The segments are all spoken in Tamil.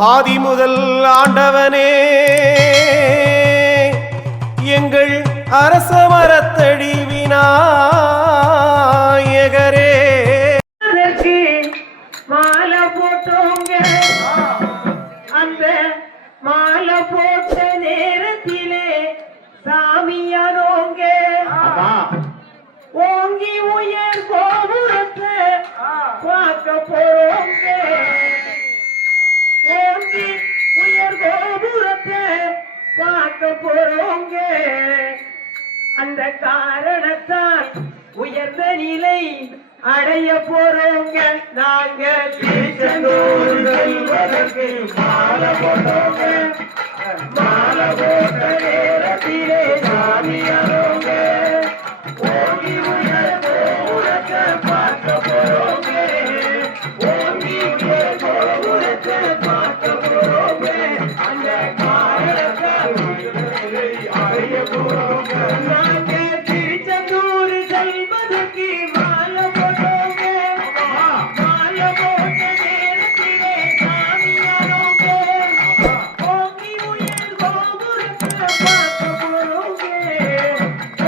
ஆதி முதல் ஆண்டவனே எங்கள் அரச மரத்தடி விநாயகரே. மாலை போட்டோங்க, அந்த மாலை போட்ட நேரத்திலே சாமியானோங்க ஓங்கி உயர் கோபுரத்தை பார்க்க போறோங்க. ஓங்கி உயர் கோபுரத்தை பார்க்க போறோங்க. அந்த காரணத்தால் உயர்ந்த நிலை அடைய போறோங்க. நாங்க திருச்செந்தூர் செல்வதற்கு மாலை போட்டோங்க. மாலை போட்ட நேரத்திலே சாமியானோங்க ஓங்கி உயர் கோபுரத்தை பார்க்க போறோங்க. ஓங்கி உயர் கோபுரத்தை பார்க்க போறோங்க. அந்த காரணத்தால் அடைய போறோங்க. நாங்க திருச்செந்தூர் செல்வதற்கு மாலை போட்டோங்க. மாலை போட்ட நேரத்திலே சாமியானோங்க ஓங்கி உயர் கோபுரத்தை பார்க்க போறோங்க.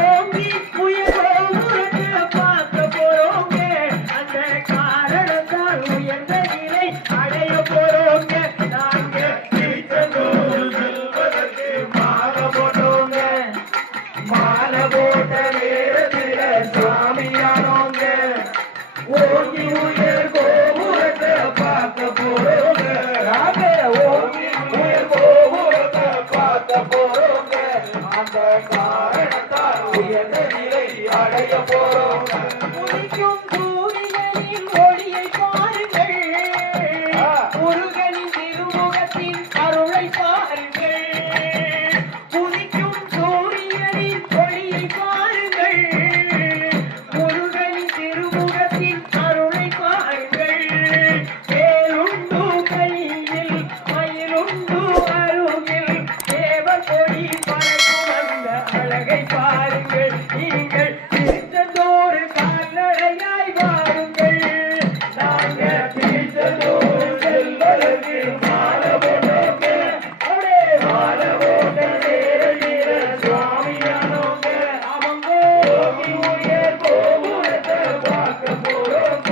ஓங்கி உயர் கோபுரத்தை பார்க்க போறோங்க. அந்த காரணத்தால் உயர்ந்த நிலை அடைய போறோங்க. நாங்க திருச்செந்தூர் செல்வதற்கு மாலை போட்டோங்க. மாலை போட்ட நேரத்தில சாமியானோங்க ஓங்கி உயர் கோபுரத்தை பார்க்க போறோங்க. நாங்க ஓங்கி உயர் கோபுரத்தை பார்க்க போறோங்க. அந்த காரணத்தால் உயர்ந்த நிலை அடைய போறோங்க. உதிக்கும் சூரியனின் ஒளியை பாருங்கள். முருகனின் திருமுகத்தின் அருளை பாருங்கள். உதிக்கும் சூரியனின் ஒளியை பாருங்கள். முருகனின் திருமுகத்தின் அருளை பாருங்கள். வேலுண்டு கையில் மயிலுண்டு அருகில் தேவர் கொடி பறக்கும் அந்த அழகை பாருங்கள். நீங்கள் திருச்செந்தூர் கால்நடையாய் வாருங்கள். நாங்க திருச்செந்தூர் செல்வதற்கு மாலை போட்டோங்க. மாலை போட்ட நேரத்தில சுவாமியானோங்க அவங்க ஓங்கி உயர் கோபுரத்தை பார்க்க போறோங்க.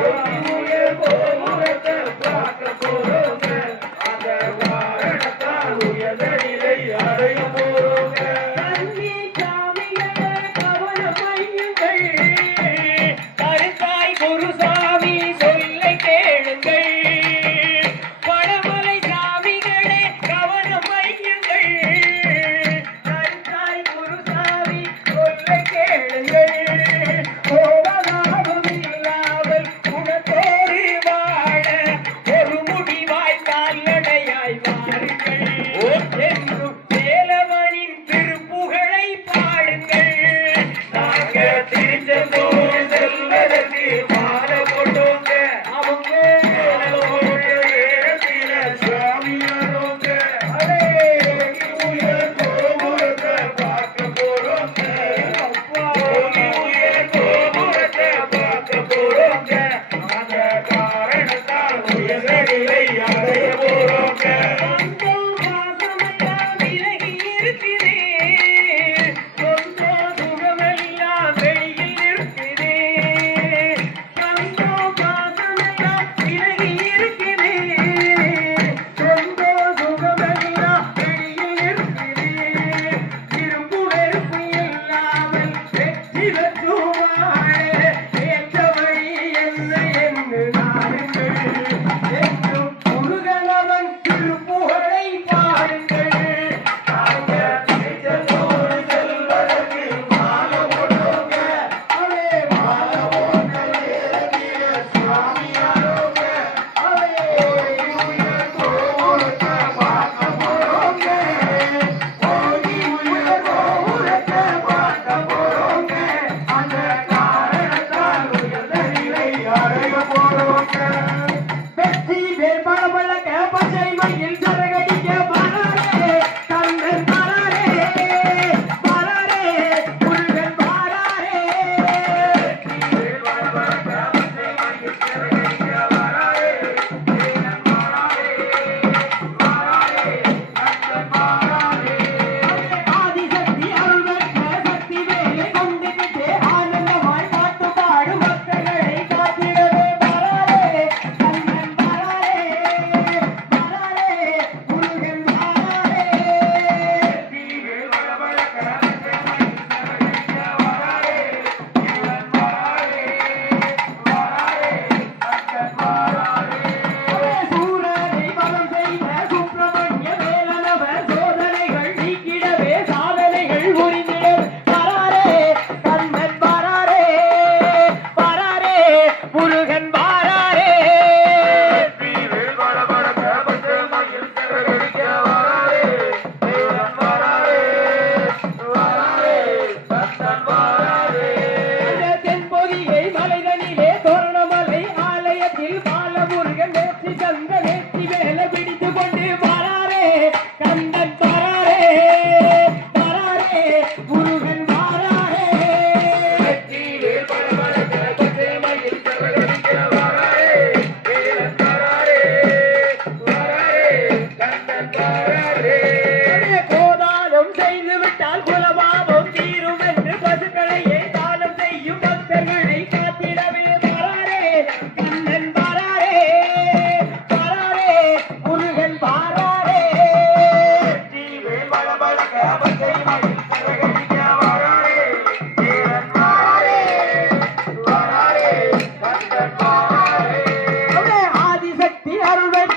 ஓங்கி உயர் கோபுரத்தை பார்க்க போறோங்க. அந்த காரணத்தால் உயர்ந்த நிலை அடைய போறோங்க. தண்ணி சாமிகளை கவனம் வையுங்கள். கருத்தாய் குருசாமி சொல்லை கேளுங்கள். வடமலை சாமிகளே கவனம் வையுங்கள். கருத்தாய் குருசாமி சொல்லை கேளுங்கள். கோபதாபம் இல்லாமல் குணத்தோடு வாழ ஒரு முடிவாய் கால்நடையாய் வாருங்கள். என்றும் வேலவனின் திருப்புகழை பாடுங்கள். நாங்க திருச்செந்தூர் செல்வதற்கு மாலை போட்டோங்க. அவங்க போட்ட நேரத்தில சுவாமியானோங்க ஓங்கி உயர் கோபுரத்தை பார்க்க போறோங்க. ஓங்கி உயர் கோபுரத்தை பார்க்க போறோங்க. அந்த காரணத்தால் உயர்ந்த நிலை அடைய போறோங்க. பாசமெல்லாம் விலகி இருக்குதே. சொந்த சுகமெல்லாம் வெளியில் இருக்குதே. சொந்த பாசமெல்லாம் விலகி இருக்குதே. சொந்த சுகமெல்லாம் வெளியில் இருக்குதே. விரும்பு வெறுப்பு இல்லாமல் வெற்றி பெற்று வாழ ஏற்ற வழி என்ன என்று நாடுங்கள். என்றும் முருகன்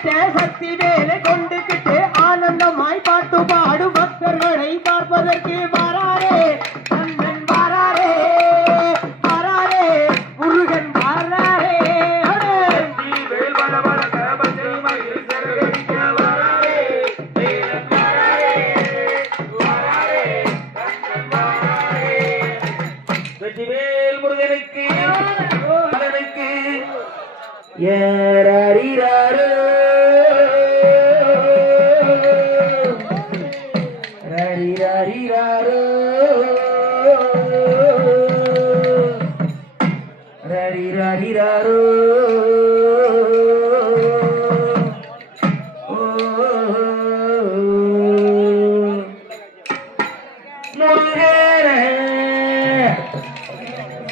பெற்ற சக்தி வேலை கொண்டுகிட்டு ஆனந்தமாய் பாட்டு பாடும் பக்தர்களை பார்ப்பதற்கு வராரே கண்ணன் வராரே வராரே முருகன் வராரே வெற்றிவேல் முருகனுக்கு மகனுக்கு ஏறாரீராரோ ரரீராரீராரோ ரரீராரீராரோ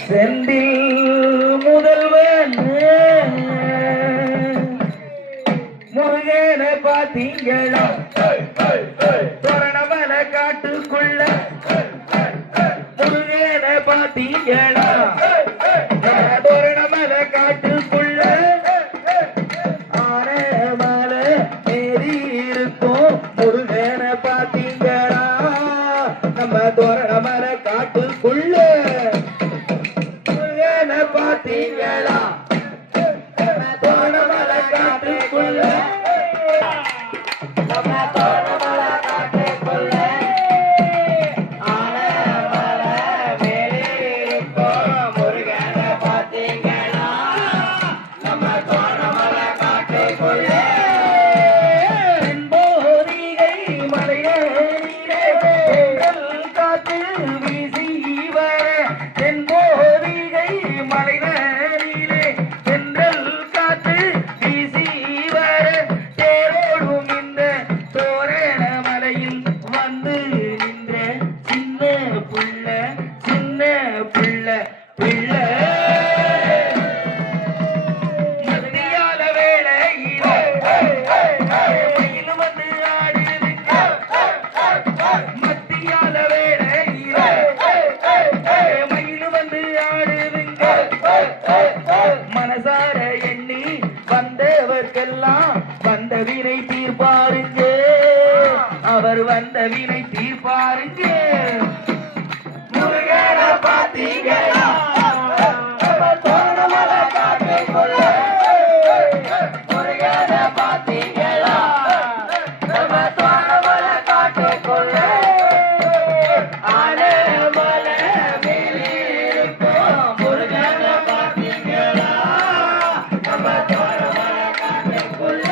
செந்தில் முதல்வன் முருகனை பார்த்தீங்களா தோரணமல காட்டுக்குள்ள முருகனை பார்த்தீங்களா தோரணமல காட்டுக்குள்ள ஆனமல ஏறி இருக்கும் முருகனை பார்த்தீங்களா நம்ம தோரணமல காட்டுக்குள்ள பாத்தீங்களா தோரணமல காட்டுக்குள்ள நம்ம தோரணமல காட்டுக்குள்ள ஆனமல மேலே இருக்கும் முருகனை பாத்தீங்களா நம்ம தோரணமல காட்டுக்குள்ள போதிகை மலையேறிலே காத்து வீசி வர தென்போதிகை மலைகளிலே தென்றல் காத்து வீசி வர தேரோடும் இந்த தோரண மலையில் வந்து நின்ற சின்ன புள்ள பிள்ளை மத்தியால வேளையில மயில் வந்து ஆடுதுங்க மத்தியால வேளையில மயில் வந்து ஆடுதுங்க மனசார எண்ணி வந்தவர்க்கெல்லாம் வந்த வினை தீர்ப்பாருங்க அவர் வந்த வினை தீர்ப்பாருங்க முருகனை பார்த்தீங்களா தோரணமல காட்டுக்குள்ள முருகனை பார்த்தீங்களா நம்ம தோரணமல காட்டுக்குள்ள ஆனமல மேலே இருக்கும் முருகனை பார்த்தீங்களா நம்ம தோரணமல காட்டுக்குள்ள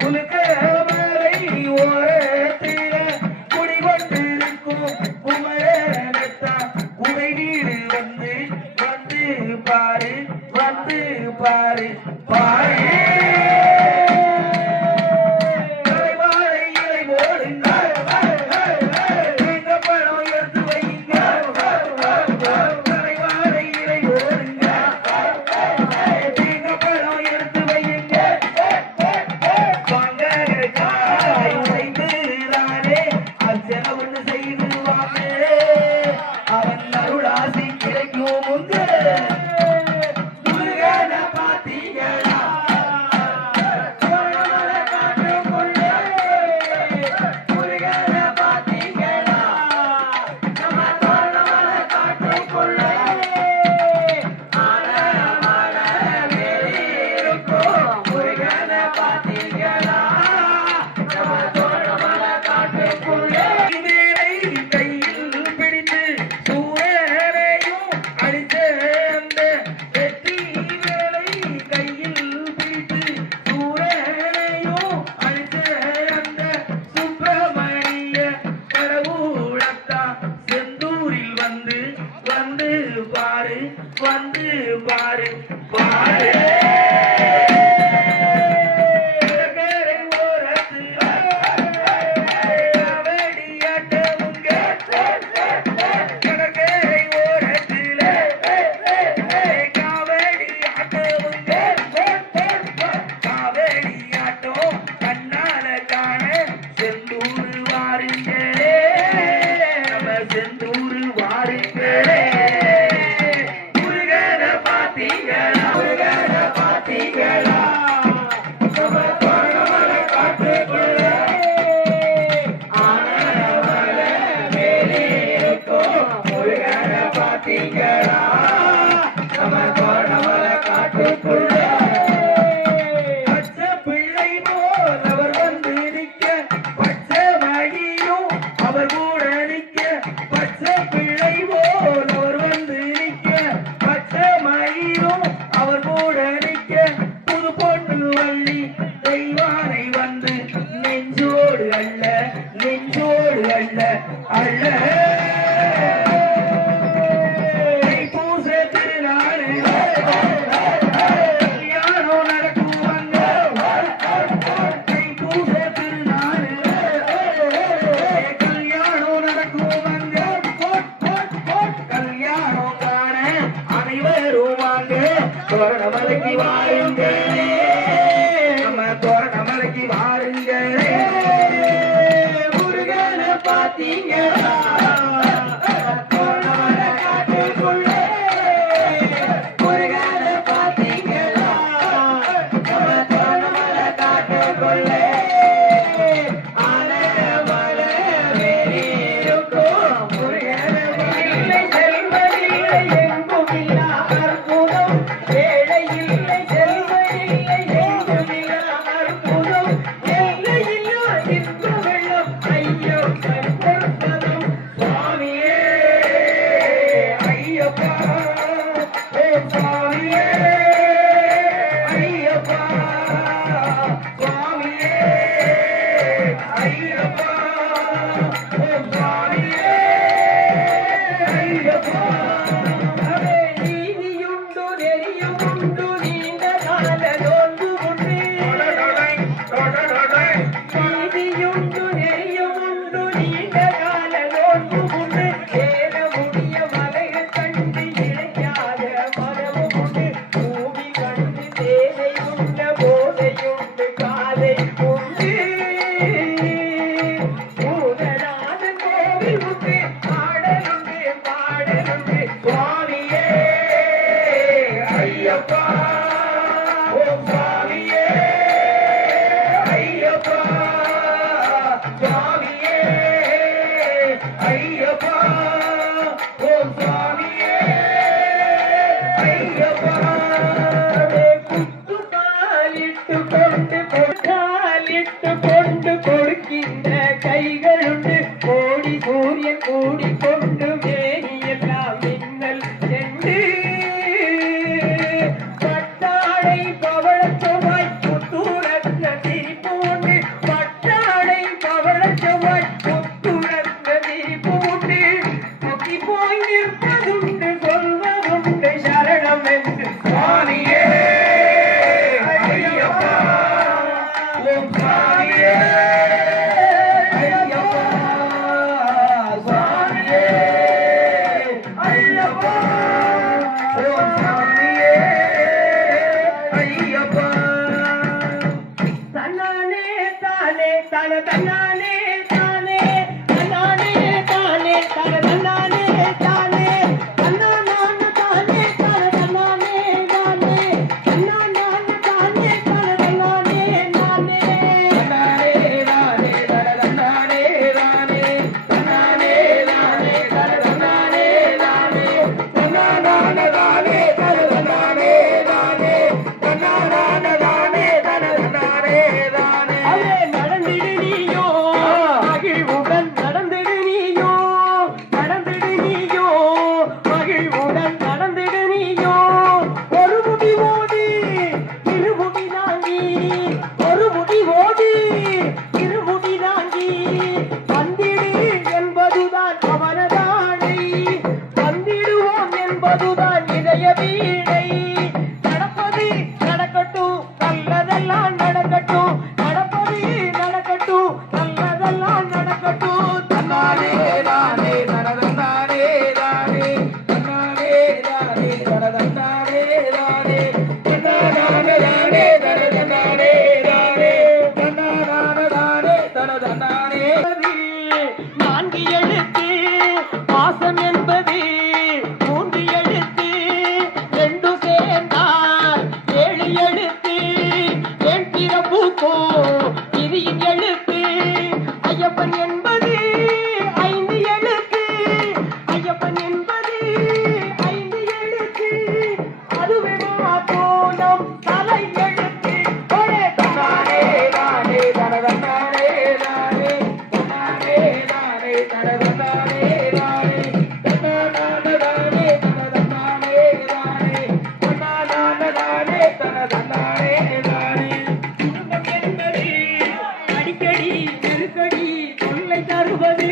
குலுக்க நெஞ்சோடு அல்ல அல்ல பூச திருநாடு கல்யாணம் நடக்குவாங்க பூச திருநாடு கல்யாணம் நடக்குவாங்க கல்யாணம் காண அனைவரும் வாங்க தோரணமலைக்கு வாருங்க நம்ம தோரணமலைக்கு வாருங்க முருகனை பார்த்தீங்களா தோரணமலை காட்டுக்குள்ளே முருகனை பார்த்தீங்களா நம்ம தோரணமலை காட்டுக்குள்ளே ஆனமலை வேலி இருக்கும் முருகனை இல்லை செல்வதில்லை எங்கும் இல்லா அற்புதம் ஏழை இல்லை செல்வ இல்லை எங்கும் இல்லா அற்புதம் எல்லை இல்லா இன்ப வெள்ளம் ஐயோ சந்தர்ப்பதம் சுவாமியே ஐயப்பா ஓ சுவாமியே ஐயப்பா சுவாமியே ஐயப்பா ஓ சுவாமியே ஐயப்பா அவே நீதியுண்டு நெறியுண்டு நீண்ட கால நோன்பு உண்டு நீதியுண்டு நெறியுண்டு நீண்ட கால நோன்பு உண்டு ஏற முடிய மலைகள் கண்டு இழைக்காத மரமும் உண்டு பூமி கண்டு தேனை உண்ட போதையுண்டு காலை உண்டு பூதநாத கோவில் உண்டு பாடலுண்டு பாடலுண்டு சுவாமியே ஐயப்பா ஓம் சுவாமியே ஐயப்பா சுவாமியே ஐயப்பா ஓம் சுவாமியே ஐயப்பா குத்து காலிட்டு கொண்டு கொடுக்கின்ற கைகளுண்டு கோடி சூரியன் கூடிக்கொண்டு மேனியெல்லாம் மின்னல் சென்று பட்டாடை பவளச்சொவ்வாய் புத்துரத்ன திரிபூண்டு பட்டாடை பவளச்சொவ்வாய் புத்துரத்ன திரிபூண்டு முக்கி போய் நிற்பதுண்டு சொல்வதுண்டு சரணம் என்று சுவாமியே ஐயப்பா ஓம் சுவாமியே ஐயப்பா சுவாமியே ஐயப்பா ஓம் சுவாமியே ஐயப்பா தன்னானே தானே தன தன்னானே தானே தன்னானே தானே தன தன்னானே தானே தன்னானான தானே தன தன்னானே நானே தன்னானான தானே தன தன்னானே நானே தன்னானே நானே தன தன்னானே நானே தன்னானே நானே தன தன்னானே நானே தன்னானான தானே தன தன்னானே நானே தன்னானான தானே தன தன்னானே நானே அவே நடந்திடு நீயோ மகிழ்வுடன் நடந்திடு நீயோ நடந்திடு நீயோ மகிழ்வுடன் நடந்திடு நீயோ ஒரு முடி ஓடி இருமுடி தாங்கி ஒரு முடி ஓடி இருமுடி தாங்கி வந்திடு என்பதுதான் அவனதானை வந்திடுவோம் என்பதுதான் இதய வீணை நடப்பது நடக்கட்டும் நல்லதெல்லாம் நடக்கட்டும் நடப்பது நடக்கட்டும் நல்லதெல்லாம் நடக்கட்டும் தன்னானே நானே தனதன்னானே நானே தன்னானே நானே தனதன்னானே நானே தன்னானே நானே தனதன்னானே நானே தன்னானே நானே தனதன்னானே நான்கு எழுத்து பாசம் என்பது மூன்று எழுத்து ரெண்டு சேர்ந்தால் ஏழு எழுத்து என் பிறப்புக்கோ விதியின் எழுத்து ஐயப்பன் என்பது ஐந்து எழுத்து ஐயப்பன் என்பது ஐந்து எழுத்து அதுவே போனம் தலை எழுத்து ஒரே தன்னானே நானே தனதன்னானே நானே தன்னானே நானே தனதன்னானே நானே உதவி